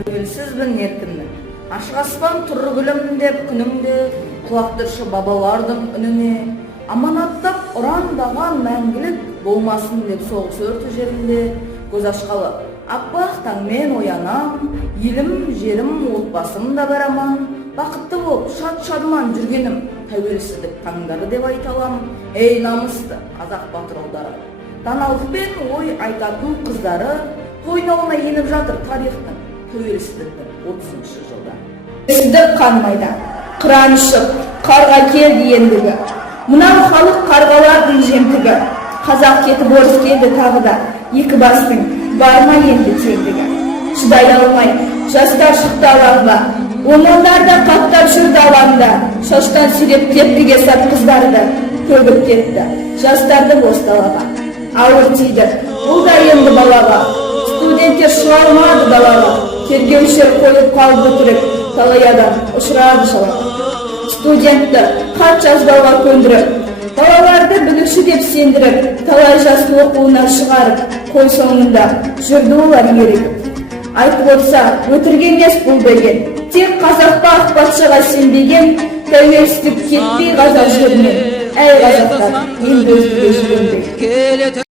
Тәуелсізбін еркінмін, ашық аспан тұр гүлім деп күнімде, құлақтыршы бабалардың үніне, аманаттап ұрандаған мәңгілік болмасын деп соғыс өрті жерінде, көз ашқалы аппақ таңмен оянам, елім, жерім, отбасым да бір аман, бақытты болып шат-шадыман жүргенім тәуелсіздік таңдары деп айта алам. Ей намысты қазақ батырлары, даналықпен ой айтатын қыздары, қойнауына еніп жатыр тарихтың тәуелсіздіктің 30-шы жылда. Тәуелсіздік қан майдан, қыран ұшып, қарға келді ендігі. Мынау халық қарғалардың жемтігі. Қазақ кетіп орыс келді тағы да, екі бастың бар ма енді теңдігі. Шыдай алмай, жастар шықты алаңға, онлар да қаптап жүрді алаңда. Шаштан сүйреп кетті кесат қыздарды, төгіп кетті жастарды бос далаға. Ауыр тиді, бұл да енді балаға. Студенттер шығармады далаға, тергеушілер қойып қалды түрік, талай адам ұшырады шалаға. Студентті хат жазбауға көндіріп, балаларды білуші деп сендіріп, талай жас оқуына шығарып, қой соңында жүрді олар ерігіп. Айтып отса, өтірген емес бұл деген, тек қазаққа ақ патшаға сенбеген, тәуелсіздік кетпей қазақ жерінен, әй қазақтар, енді өзгеге жүргендей.